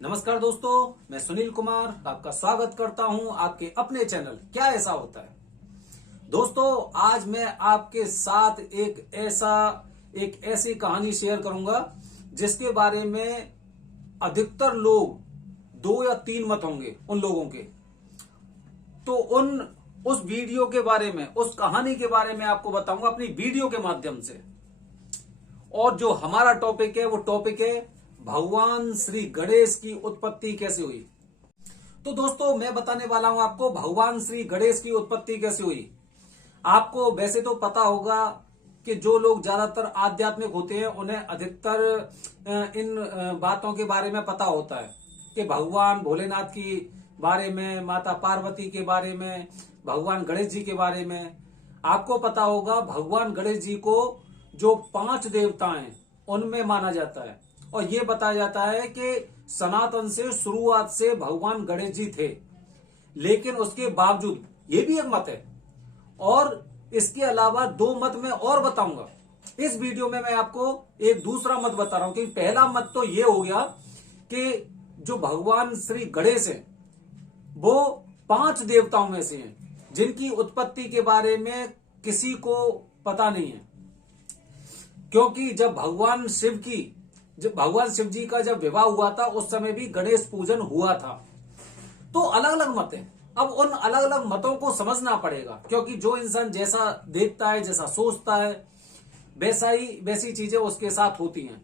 नमस्कार दोस्तों, मैं सुनील कुमार आपका स्वागत करता हूं आपके अपने चैनल क्या ऐसा होता है। दोस्तों, आज मैं आपके साथ एक ऐसी कहानी शेयर करूंगा जिसके बारे में अधिकतर लोग दो या तीन मत होंगे उन लोगों के। तो उस वीडियो के बारे में, उस कहानी के बारे में आपको बताऊंगा अपनी वीडियो के माध्यम से। और जो हमारा टॉपिक है वो टॉपिक है भगवान श्री गणेश की उत्पत्ति कैसे हुई। तो दोस्तों, मैं बताने वाला हूं आपको भगवान श्री गणेश की उत्पत्ति कैसे हुई। आपको वैसे तो पता होगा कि जो लोग ज्यादातर आध्यात्मिक होते हैं उन्हें अधिकतर इन बातों के बारे में पता होता है कि भगवान भोलेनाथ की बारे में, माता पार्वती के बारे में, भगवान गणेश जी के बारे में। आपको पता होगा भगवान गणेश जी को जो 5 देवता हैं उनमें माना जाता है। और ये बताया जाता है कि सनातन से शुरुआत से भगवान गणेश जी थे। लेकिन उसके बावजूद ये भी एक मत है, और इसके अलावा 2 मत मैं और बताऊंगा। इस वीडियो में मैं आपको एक दूसरा मत बता रहा हूं कि पहला मत तो ये हो गया कि जो भगवान श्री गणेश है वो 5 देवताओं में से हैं जिनकी उत्पत्ति के बारे में किसी को पता नहीं है। क्योंकि जब भगवान शिव जी का जब विवाह हुआ था उस समय भी गणेश पूजन हुआ था। तो अलग अलग मत है। अब उन अलग अलग मतों को समझना पड़ेगा, क्योंकि जो इंसान जैसा देखता है, जैसा सोचता है, वैसी चीजें उसके साथ होती हैं।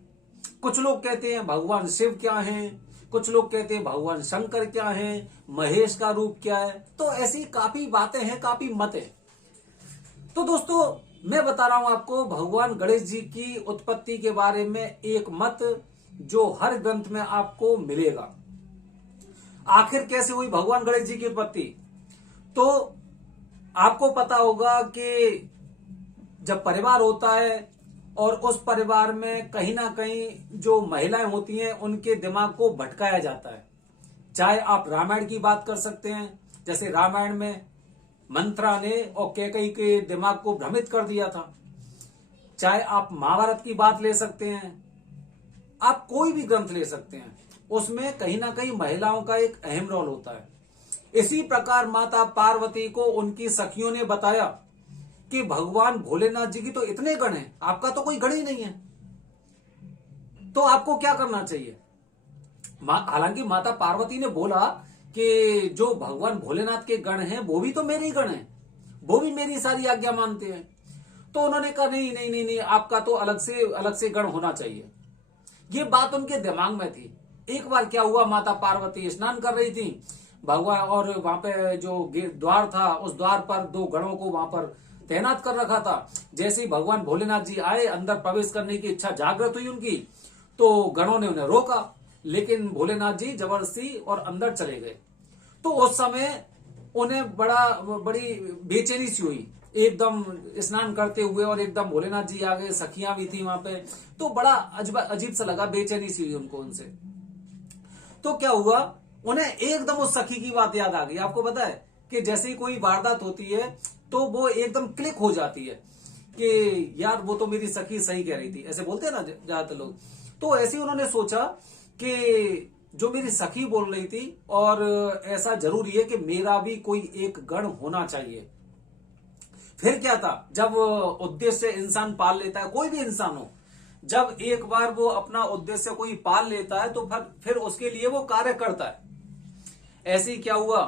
कुछ लोग कहते हैं भगवान शिव क्या हैं, कुछ लोग कहते हैं भगवान शंकर क्या हैं, महेश का रूप क्या है। तो ऐसी काफी बातें हैं, काफी मत है। तो दोस्तों, मैं बता रहा हूं आपको भगवान गणेश जी की उत्पत्ति के बारे में एक मत जो हर ग्रंथ में आपको मिलेगा। आखिर कैसे हुई भगवान गणेश जी की उत्पत्ति। तो आपको पता होगा कि जब परिवार होता है और उस परिवार में कहीं ना कहीं जो महिलाएं होती हैं उनके दिमाग को भटकाया जाता है। चाहे आप रामायण की बात कर सकते हैं, जैसे रामायण में मंत्रा ने और कैकेयी के दिमाग को भ्रमित कर दिया था। चाहे आप महाभारत की बात ले सकते हैं, आप कोई भी ग्रंथ ले सकते हैं, उसमें कहीं ना कहीं महिलाओं का एक अहम रोल होता है। इसी प्रकार माता पार्वती को उनकी सखियों ने बताया कि भगवान भोलेनाथ जी की तो इतने गण हैं, आपका तो कोई गण ही नहीं है, तो आपको क्या करना चाहिए। हालांकि माता पार्वती ने बोला कि जो भगवान भोलेनाथ के गण हैं वो भी तो मेरे ही गण हैं, वो भी मेरी सारी आज्ञा मानते हैं। तो उन्होंने कहा नहीं नहीं नहीं नहीं, आपका तो अलग से गण होना चाहिए। ये बात उनके दिमाग में थी। एक बार क्या हुआ, माता पार्वती स्नान कर रही थी भगवान, और वहां पे जो द्वार था उस द्वार पर 2 गणों को वहां पर तैनात कर रखा था। जैसे ही भगवान भोलेनाथ जी आए, अंदर प्रवेश करने की इच्छा जागृत हुई उनकी, तो गणों ने उन्हें रोका, लेकिन भोलेनाथ जी जबरदस्ती और अंदर चले गए। तो उस समय उन्हें बड़ी बेचैनी सी हुई, एकदम स्नान करते हुए, और एकदम भोलेनाथ जी आ गए, सखियां भी थी वहां पे, तो बड़ा अजीब सा लगा, बेचैनी सी हुई उनको उनसे। तो क्या हुआ, उन्हें एकदम उस सखी की बात याद आ गई। आपको पता है कि जैसे ही कोई वारदात होती है तो वो एकदम क्लिक हो जाती है कि यार वो तो मेरी सखी सही कह रही थी, ऐसे बोलते हैं ना ज्यादातर लोग। तो ऐसे ही उन्होंने सोचा कि जो मेरी सखी बोल रही थी, और ऐसा जरूरी है कि मेरा भी कोई एक गण होना चाहिए। फिर क्या था, जब उद्देश्य इंसान पाल लेता है, कोई भी इंसान हो, जब एक बार वो अपना उद्देश्य कोई पाल लेता है तो फिर उसके लिए वो कार्य करता है। ऐसे ही क्या हुआ,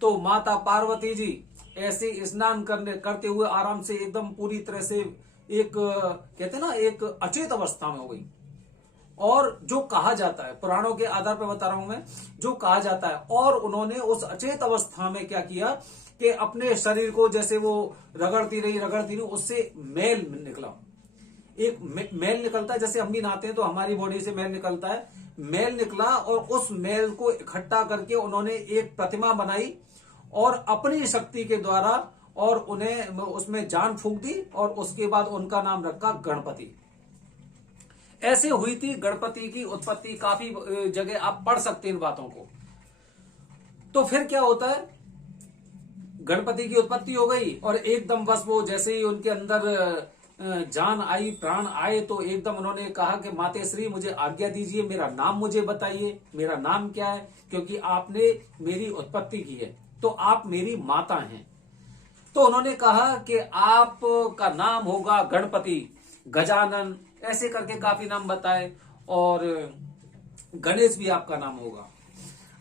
तो माता पार्वती जी ऐसे स्नान करते हुए आराम से एकदम पूरी तरह से एक, कहते हैं ना, एक अचेत अवस्था में हो गई। और जो कहा जाता है, पुराणों के आधार पर बता रहा हूं मैं, जो कहा जाता है, और उन्होंने उस अचेत अवस्था में क्या किया कि अपने शरीर को जैसे वो रगड़ती रही, उससे मैल निकला। एक मैल निकलता है, जैसे हम भी नहाते हैं तो हमारी बॉडी से मैल निकलता है, मैल निकला, और उस मैल को इकट्ठा करके उन्होंने एक प्रतिमा बनाई और अपनी शक्ति के द्वारा और उन्हें उसमें जान फूंक दी, और उसके बाद उनका नाम रखा गणपति। ऐसे हुई थी गणपति की उत्पत्ति। काफी जगह आप पढ़ सकते हैं इन बातों को। तो फिर क्या होता है, गणपति की उत्पत्ति हो गई, और एकदम बस वो जैसे ही उनके अंदर जान आई, प्राण आए, तो एकदम उन्होंने कहा कि मातेश्री मुझे आज्ञा दीजिए, मेरा नाम मुझे बताइए, मेरा नाम क्या है, क्योंकि आपने मेरी उत्पत्ति की है, तो आप मेरी माता हैं। तो उन्होंने कहा कि आपका नाम होगा गणपति, गजानन, ऐसे करके काफी नाम बताए, और गणेश भी आपका नाम होगा।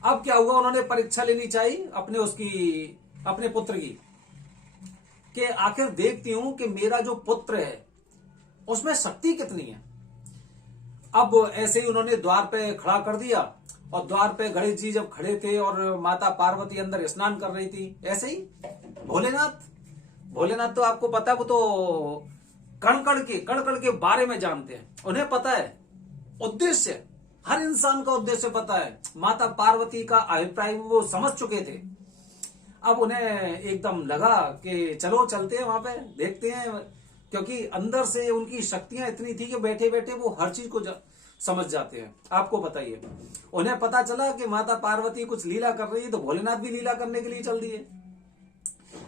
अब क्या हुआ, उन्होंने परीक्षा लेनी चाहिए अपने पुत्र की, कि आखिर देखती हूं कि मेरा जो पुत्र है उसमें शक्ति कितनी है। अब ऐसे ही उन्होंने द्वार पे खड़ा कर दिया, और द्वार पे गणेश जी जब खड़े थे और माता पार्वती अंदर स्नान कर रही थी, ऐसे ही भोलेनाथ तो आपको पता है, वो तो कण कण के बारे में जानते हैं, उन्हें पता है उद्देश्य, हर इंसान का उद्देश्य पता है। माता पार्वती का अभिप्राय वो समझ चुके थे। अब उन्हें एकदम लगा कि चलो चलते हैं वहां पे, देखते हैं, क्योंकि अंदर से उनकी शक्तियां इतनी थी कि बैठे बैठे वो हर चीज को समझ जाते हैं। आपको पता ही है, उन्हें पता चला कि माता पार्वती कुछ लीला कर रही है, तो भोलेनाथ भी लीला करने के लिए चल दिए।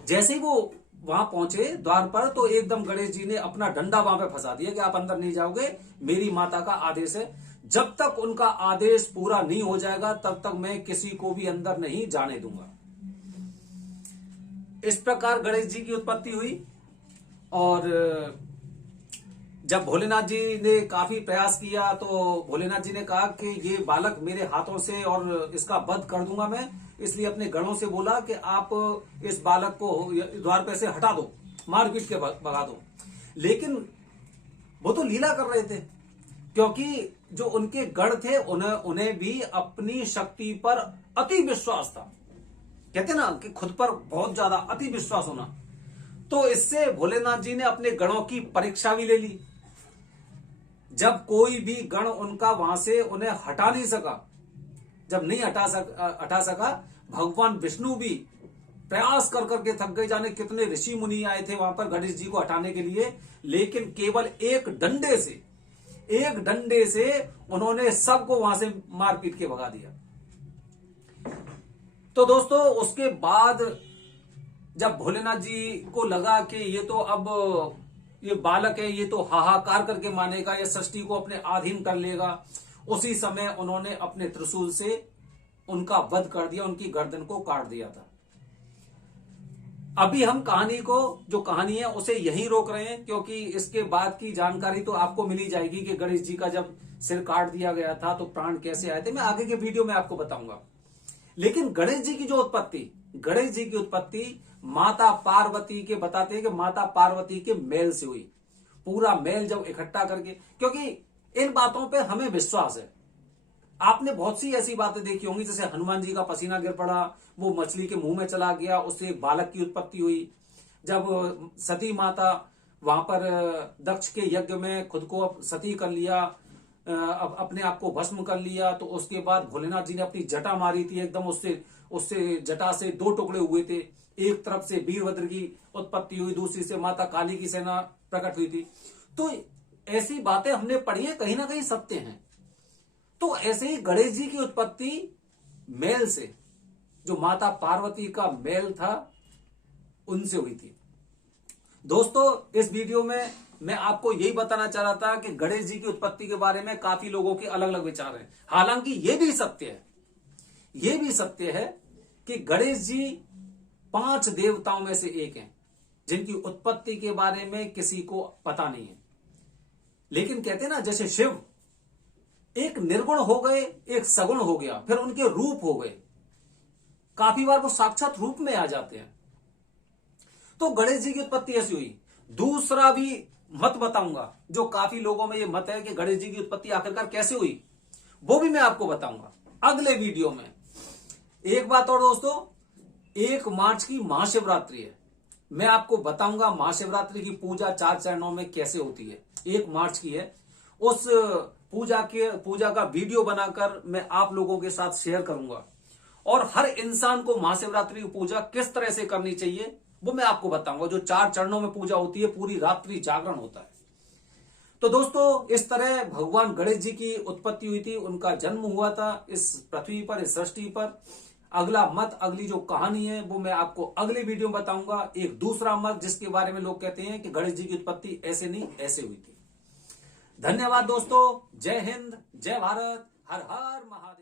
जैसे ही वो वहां पहुंचे द्वार पर, तो एकदम गणेश जी ने अपना डंडा वहां पे फंसा दिया कि आप अंदर नहीं जाओगे, मेरी माता का आदेश है, जब तक उनका आदेश पूरा नहीं हो जाएगा तब तक मैं किसी को भी अंदर नहीं जाने दूंगा। इस प्रकार गणेश जी की उत्पत्ति हुई। और जब भोलेनाथ जी ने काफी प्रयास किया, तो भोलेनाथ जी ने कहा कि ये बालक मेरे हाथों से, और इसका वध कर दूंगा मैं, इसलिए अपने गणों से बोला कि आप इस बालक को द्वार पे से हटा दो, मार पीट के भगा दो। लेकिन वो तो लीला कर रहे थे, क्योंकि जो उनके गण थे उन्हें भी अपनी शक्ति पर अति विश्वास था। कहते ना कि खुद पर बहुत ज्यादा अति विश्वास होना। तो इससे भोलेनाथ जी ने अपने गणों की परीक्षा भी ले ली। जब कोई भी गण उनका वहां से उन्हें हटा नहीं सका, जब नहीं हटा सका, भगवान विष्णु भी प्रयास कर करके थक गए। जाने कितने ऋषि मुनि आए थे वहां पर गणेश जी को हटाने के लिए, लेकिन केवल एक डंडे से उन्होंने सबको वहां से मार पीट के भगा दिया। तो दोस्तों, उसके बाद जब भोलेनाथ जी को लगा कि ये तो अब ये बालक है, ये तो हाहाकार करके मानेगा, ये सृष्टि को अपने अधीन कर लेगा, उसी समय उन्होंने अपने त्रिशूल से उनका वध कर दिया, उनकी गर्दन को काट दिया था। अभी हम जो कहानी है उसे यहीं रोक रहे हैं, क्योंकि इसके बाद की जानकारी तो आपको मिल ही जाएगी कि गणेश जी का जब सिर काट दिया गया था तो प्राण कैसे आए थे, मैं आगे के वीडियो में आपको बताऊंगा। लेकिन गणेश जी की उत्पत्ति माता पार्वती के बताते हैं कि माता पार्वती के मेल से हुई। पूरा मेल जब इकट्ठा करके, क्योंकि इन बातों पे हमें विश्वास है। आपने बहुत सी ऐसी बातें देखी होंगी, जैसे हनुमान जी का पसीना गिर पड़ा, वो मछली के मुंह में चला गया, उससे एक बालक की उत्पत्ति हुई। जब सती माता वहां पर दक्ष के यज्ञ में खुद को सती कर लिया, अपने आप को भस्म कर लिया, तो उसके बाद भोलेनाथ जी ने अपनी जटा मारी थी, एकदम उससे जटा से दो टुकड़े हुए थे। एक तरफ से वीरभद्र की उत्पत्ति हुई, दूसरी से माता काली की सेना प्रकट हुई थी। तो ऐसी बातें हमने पढ़ी है, कहीं ना कहीं सत्य हैं। तो ऐसे ही गणेश जी की उत्पत्ति मेल से, जो माता पार्वती का मेल था, उनसे हुई थी। दोस्तों, इस वीडियो में मैं आपको यही बताना चाह रहा था कि गणेश जी की उत्पत्ति के बारे में काफी लोगों के अलग अलग विचार हैं। हालांकि ये भी सत्य है कि गणेश जी 5 देवताओं में से एक हैं, जिनकी उत्पत्ति के बारे में किसी को पता नहीं है। लेकिन कहते हैं ना, जैसे शिव एक निर्गुण हो गए, एक सगुण हो गया, फिर उनके रूप हो गए, काफी बार वो साक्षात रूप में आ जाते हैं। तो गणेश जी की उत्पत्ति ऐसी हुई। दूसरा भी मत बताऊंगा, जो काफी लोगों में ये मत है कि गणेश जी की उत्पत्ति आखिरकार कैसे हुई, वो भी मैं आपको बताऊंगा अगले वीडियो में। एक बात और दोस्तों, 1 मार्च की महाशिवरात्रि है, मैं आपको बताऊंगा महाशिवरात्रि की पूजा 4 चरणों में कैसे होती है। 1 मार्च की है, उस पूजा का वीडियो बनाकर मैं आप लोगों के साथ शेयर करूंगा, और हर इंसान को महाशिवरात्रि की पूजा किस तरह से करनी चाहिए वो मैं आपको बताऊंगा। जो 4 चरणों में पूजा होती है, पूरी रात्रि जागरण होता है। तो दोस्तों, इस तरह भगवान गणेश जी की उत्पत्ति हुई थी, उनका जन्म हुआ था इस पृथ्वी पर, इस सृष्टि पर। अगला मत, अगली जो कहानी है वो मैं आपको अगले वीडियो में बताऊंगा। एक दूसरा मत जिसके बारे में लोग कहते हैं कि गणेश जी की उत्पत्ति ऐसे नहीं ऐसे हुई थी। धन्यवाद दोस्तों। जय हिंद, जय भारत, हर हर महादेव।